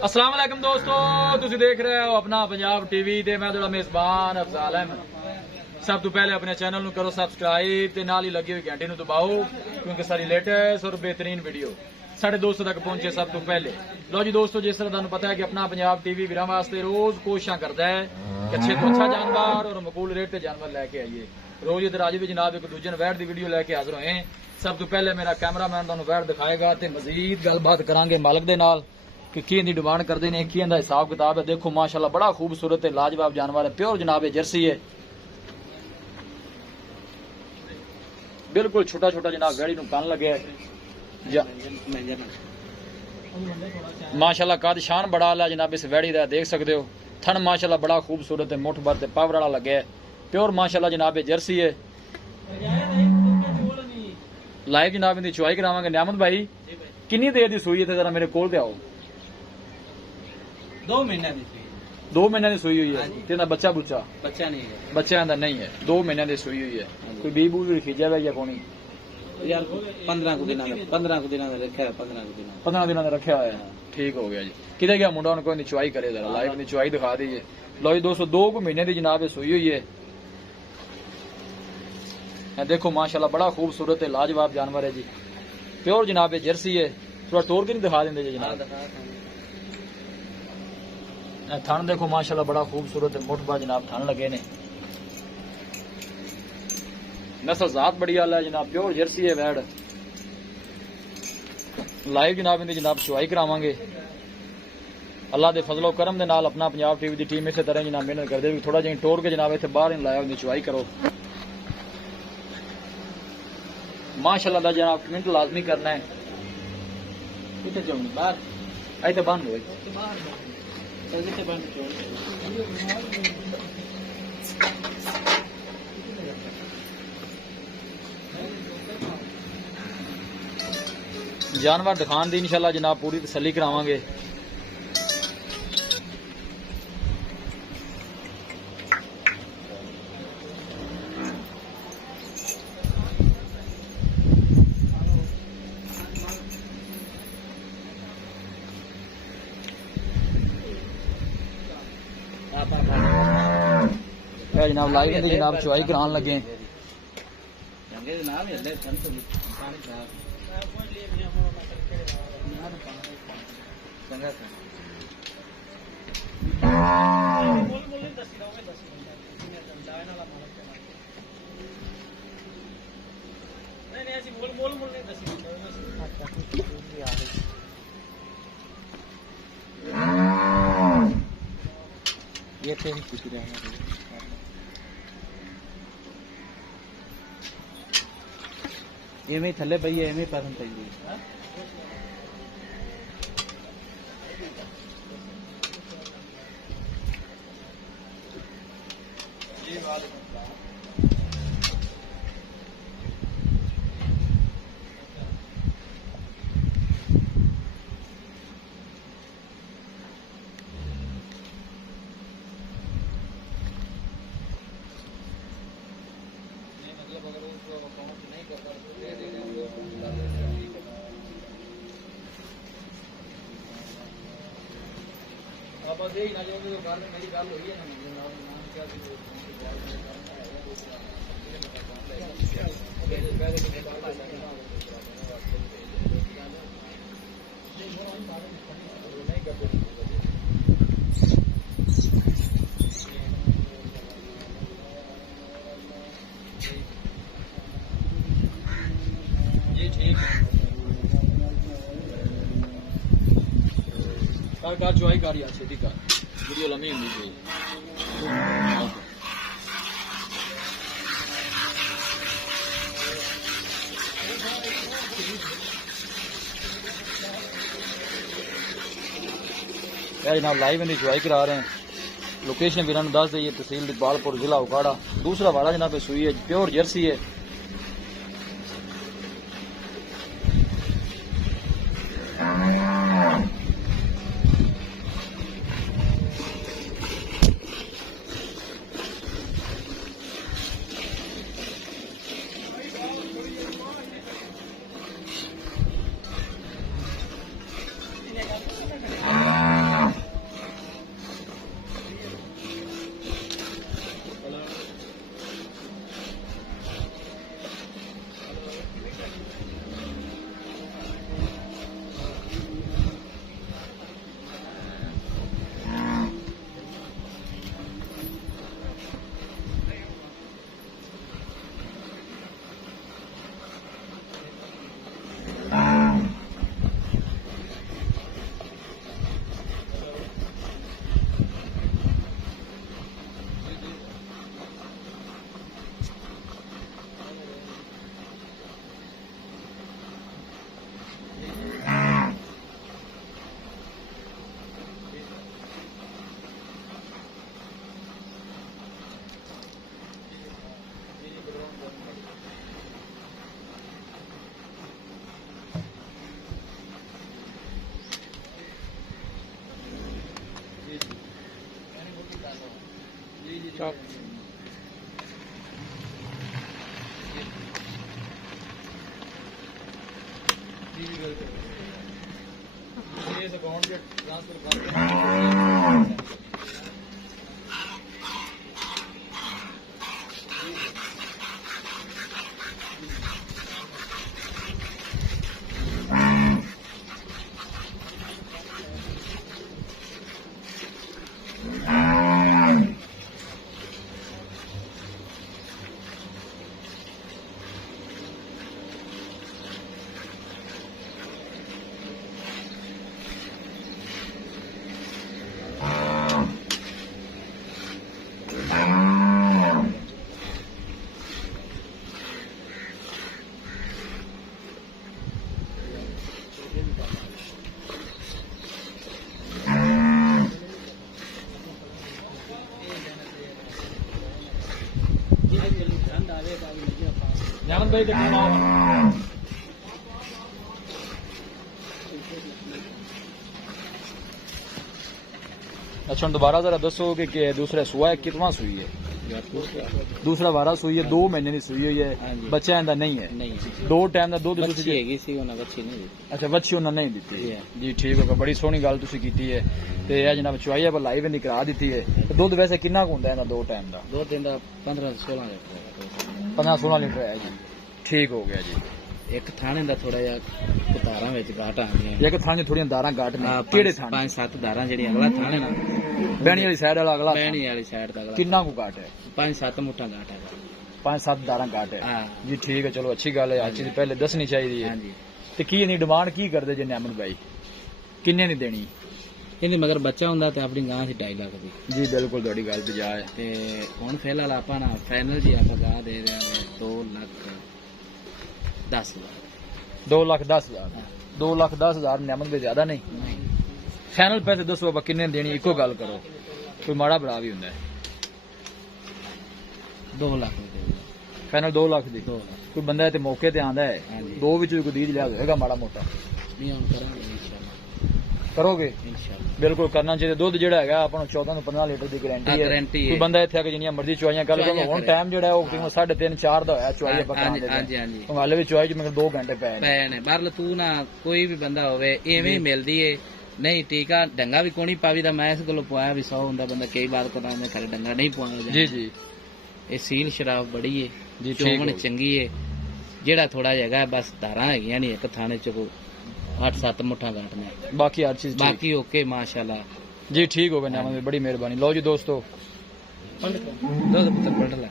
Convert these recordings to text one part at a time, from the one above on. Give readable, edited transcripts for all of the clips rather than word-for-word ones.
अस्सलाम वालेकुम दोस्तों, तुसी देख रहे हो अपना पंजाब टीवी ते मैं तुहाडा मेजबान अफजाल अहमद। सब तो पहले अपने चैनल नु करो सब्सक्राइब ते नाल ही लगी हुई घंटी नु दबाओ क्योंकि सारी लेटेस्ट और बेहतरीन वीडियो साढ़े दोस्तों तक पहुंचे सब तो पहले। लो जी दोस्तों, जिस तरह तुहानू पता है कि अपना पंजाब टीवी वीरां वास्ते रोज कोशिशां करदा है कि अच्छे तो अच्छा जानवर और मकबूल रेट ते जानवर लैके आइए। रोज इधर अज भी जनाब एक दूजे वैट की वीडियो लैके हाजिर होए। सब तो पहले मेरा कैमरामैन तुहानू वैट दिखाएगा ते मजीद गलबात करांगे मालक दे नाल कि की इंदी डिमांड करते हैं, की इंदा हिसाब किताब है। देखो माशाल्लाह बड़ा खूबसूरत है, लाजवाब जानवर है, प्योर जनाब है, जर्सी है, बिल्कुल छोटा छोटा जनाब गाड़ी नूं कन लगे माशाल्लाह। कद शान बड़ा आला जनाब इस वैड़ी का देख सकते हो। थन माशाल्लाह बड़ा खूबसूरत है, मुठ भर ते पावर वाला लगे है, प्योर माशाल्लाह जनाब है, जर्सी है। लाइव जनाब इनकी चुवाई करावांगे। नियामत भाई कितनी देर की सूई है, जरा मेरे कोल ते आओ। 2 महीने की 2 महीने की सूई हुई है। तेरा बच्चा बुच्चा बच्चा नहीं है, बच्चा अंदर नहीं है, 2 महीने की सूई हुई है। कोई बी बू खींचा हुआ या कौन यार 15 को दिन रखा है, 15 दिन रखा हुआ है। ठीक हो गया जी। किधर गया मुंडा, उनको चुवाई करे जरा, लाइव की चुवाई दिखा दीजिए। लो जी दोस्तों, 2 महीने की जनाब सूई हुई है। देखो माशाल्लाह बड़ा खूबसूरत है, लाजवाब जानवर है जी, प्योर जनाब है, जर्सी है। थोड़ा तोड़ के नहीं दिखा देंगे जी जनाब। थन देखो माशाल्लाह बड़ा खूबसूरत है, मुठ भर जनाब थन लगे ने। नस्ल जात बड़ी आला है जनाब, प्योर जर्सी है वैड। लाइव जनाब इनकी जनाब चुवाई करावांगे। अल्लाह के फजलो करम दे नाल अपना पंजाब टीवी की टीम इस तरह जनाब मेहनत करदे भी थोड़ा जिहा टोर के जनाब इत्थे बाहर इन लाया उनकी चुवाई करो। माशाल्लाह दा जनाब कमेंट लाजमी करना है। कितने जाऊंगी बाहर आई तो बंद हो जानवर दिखान दी इंशाल्लाह जनाब पूरी तसल्ली करावांगे। जनाब लाइव की जनाब चुवाई करान लगे। ये थे कुछ एवं थले पई है, एवं पसंद पई है। बस यही ना जो मेरी गल हुई है कर चुवाई कर यार छेती कर, वीडियो लम्बी होनी चाहिए। जनाब लाइव इनकी चुवाई करा रहे हैं। लोकेशन भी इन्होंने दस दी, तहसील इकबालपुर, जिला उकाड़ा। दूसरा वाला जनाब सूई है, प्योर जर्सी है। इस अकाउंट से ट्रांसफर कर जान भाई देखो अच्छा दोबारा जरा दसो कि दूसरा सुआ है कितना सुई है दूसरा वारा सुई है 2 महीने की सुई हुई है बच्चा इंदा नहीं है नहीं 2 टाइम का दुध बच्ची हैगी सी ਉਹਨਾਂ ਬੱਚੀ ਨਹੀਂ ਦਿੱਤੀ अच्छा बच्ची उन्हें नहीं दी जी ठीक हो गया बड़ी सोहनी गल तुसी कीती है ते यह जनाब चुआई है लाई भी करा दी है दुध वैसे कितना कुंदा है 2 टाइम का 2 दिन ਦਾ 15-16 ਲੀਟਰ 15-16 लीटर है जी ठीक हो गया जी ਇੱਕ ਥਾਣੇ ਦਾ ਥੋੜਾ ਜਿਹਾ ਕਤਾਰਾਂ ਵਿੱਚ ਘਾਟ ਆਉਂਦੀਆਂ एक थाने थोड़ी दारा घाट ने केड़े थाने 5-7 ਦਾਰਾਂ ਜਿਹੜੀਆਂ ਅਗਲਾ ਥਾਣੇ ਨਾ बैणी वाली साइड वाला अगला ਬਹਿਣੀ ਵਾਲੀ ਸਾਈਡ ਦਾ ਅਗਲਾ किन्ना को घाट है 5-7 मुठा घाट है 5-7 दारा घाट है हाँ जी ठीक है चलो अच्छी गल है हर चीज पहले दसनी चाहिए हाँ जी ते की इन्नी डिमांड की करदे जे अमन भाई किन्ने नहीं देनी ਇਹਦੇ ਮਗਰ ਬੱਚਾ ਹੁੰਦਾ ਤੇ ਆਪਣੀ ਗਾਂ ਸੀ 2.5 ਲੱਖ ਦੀ जी बिल्कुल थोड़ी गल ते जा है ਤੇ ਹੁਣ ਫਿਲਹਾਲ ਆਪਾਂ ਨਾ ਫਾਈਨਲ ਜੀ ਆਪਾਂ ਗਾਂ ਦੇ ਦੇਵਾਂਗੇ 2,10,000 2,10,000 नियमन भी ज्यादा नहीं फाइनल पैसे दसो बाबा किन्ने देनी इको गल करो कोई माड़ा बड़ा भी हुंदा है 2 ਲੱਖ ਦੇ फाइनल 2 लाख दी 2 ਲੱਖ कोई बंदा ते मौके ते आंदा है हाँ जी। 2 विच कोई दीज लिया होएगा माड़ा मोटा ਨਹੀਂ ਹੁਣ ਕਰਾਂਗੇ ਇਨਸ਼ਾਅੱਲਾ करोगे ਇਨਸ਼ਾਅੱਲਾ बिल्कुल करना चाहिए दूध जेड़ा है अपन 14 ਤੋਂ 15 लीटर ਦੀ गारंटी हाँ, है गारंटी कोई है। बंदा इत्थे आके जिन्नियां मर्जी चुआइयां कर चुआइयां हुन करे। टाइम जेड़ा है ਉਹ ਤਕਰੀਬਨ 3:30 4 ਦਾ ਹੋਇਆ ਚੁਆਈ ਆਪਾਂ ਹਾਂਜੀ ਕਰਾਂਗੇ ਹਾਂਜੀ ਹਾਂਜੀ ਹਾਲੇ ਵੀ ਚੁਆਈ ਚ ਮਗਰ 2 ਘੰਟੇ ਪਏ ਨੇ ਪੈ ਨੇ ਬਾਹਰਲ ਤੂੰ ਨਾ ਕੋਈ ਵੀ ਬੰਦਾ ਹੋਵੇ ਐਵੇਂ ਹੀ ਮਿਲਦੀ ਏ ਨਹੀਂ ਟੀਕਾ ਡੰਗਾ ਵੀ ਕੋਣੀ ਪਾਵੀ ਦਾ ਮੈਂ ਇਸ ਕੋਲੋਂ ਪਵਾਇਆ ਵੀ 100 ਹੁੰਦਾ ਬੰਦਾ ਕਈ ਵਾਰ ਕਰਾਂ ਮੈਂ ਘਰੇ ਡੰਗਾ ਨਹੀਂ ਪਵਾਉਂਦਾ जी जी ਇਹ ਸੀਲ ਸ਼ਰਾਬ ਬੜੀ ਏ ਜੀ, ਠੀਕ ਚੋਮਣ ਹੋ ਗਈ। ਚੰਗੀ ਏ ਜਿਹੜਾ ਥੋੜਾ ਜਿਹਾ ਹੈਗਾ ਬਸ ਧਾਰਾਂ ਹੈਗੀਆਂ ਨਹੀਂ ਇੱਕ ਥਾਣੇ ਚ 8-7 ਮੁੱਠਾਂ ਘਾਟ ਨੇ बाकी हर चीज ठीक। ਬਾਕੀ ਓਕੇ ਮਾਸ਼ਾਅੱਲਾ जी ठीक हो गया नाम में बड़ी मेहरबानी लो जी दोस्तों ਦੁੱਧ ਪੁੱਤਰ ਪੜ ਲੈ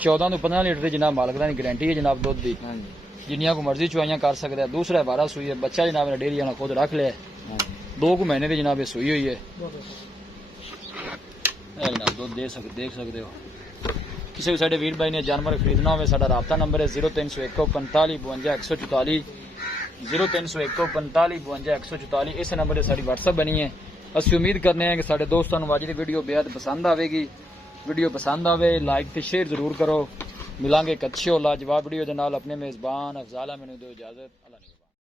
14 ਤੋਂ 15 ਲੀਟਰ ਦੀ ਜਨਾਬ ਮਾਲਕ ਦਾ ਗਾਰੰਟੀ ਹੈ ਜਨਾਬ ਦੁੱਧ ਦੀ ਹਾਂਜੀ ਜਿੰਨੀਆਂ ਕੋ ਮਰਜ਼ੀ ਚੁਆਈਆਂ ਕਰ ਸਕਦਾ ਦੂਸਰਾ 12 ਸੂਈ ਹੈ ਬੱਚਾ ਜਨਾਬ ਨੇ ਡੇਰੀ ਵਾਲਾ ਖੁਦ ਰੱਖ ਲਿਆ ਹਾਂਜੀ 2 ਕੁ ਮਹੀਨੇ ਦੀ ਜਨਾਬ ਇਹ ਸੂਈ ਹੋਈ ਹੈ ਇਹ ਜਨਾਬ ਦੁੱਧ ਦੇਖ ਸਕਦੇ ਹੋ ਕਿਸੇ ਵੀ ਸਾਡੇ ਵੀਰ ਭਾਈ ਨੇ ਜਾਨਵਰ ਖਰੀਦਣਾ ਹੋਵੇ ਸਾਡਾ ਰਾਬਤਾ ਨੰਬਰ ਹੈ 0301 45 52 144 0301 45 52 144 ਇਸ ਨੰਬਰ ਤੇ ਸਾਡੀ WhatsApp ਬਣੀ ਹੈ ਅਸੀਂ ਉਮੀਦ ਕਰਨੇ ਹਾਂ ਕਿ ਸਾਡੇ ਦੋਸਤਾਂ ਨੂੰ ਅੱਜ ਦੀ ਵੀਡੀਓ ਬੇहद ਪਸੰਦ ਆਵੇਗੀ ਵੀਡੀਓ ਪਸੰਦ ਆਵੇ ਲਾਈਕ ਤੇ ਸ਼ੇਅਰ ਜ਼ਰੂਰ ਕਰੋ ਮਿਲਾਂਗੇ ਇੱਕ ਅੱਛੀ ਔਰ ਲਾਜਵਾਬ ਵੀਡੀਓ ਦੇ ਨਾਲ ਆਪਣੇ ਮੇਜ਼ਬਾਨ ਅਫਜ਼ਾਲ ਮੈਨੂੰ ਦਿਓ ਇਜਾਜ਼ਤ ਅੱਲਾ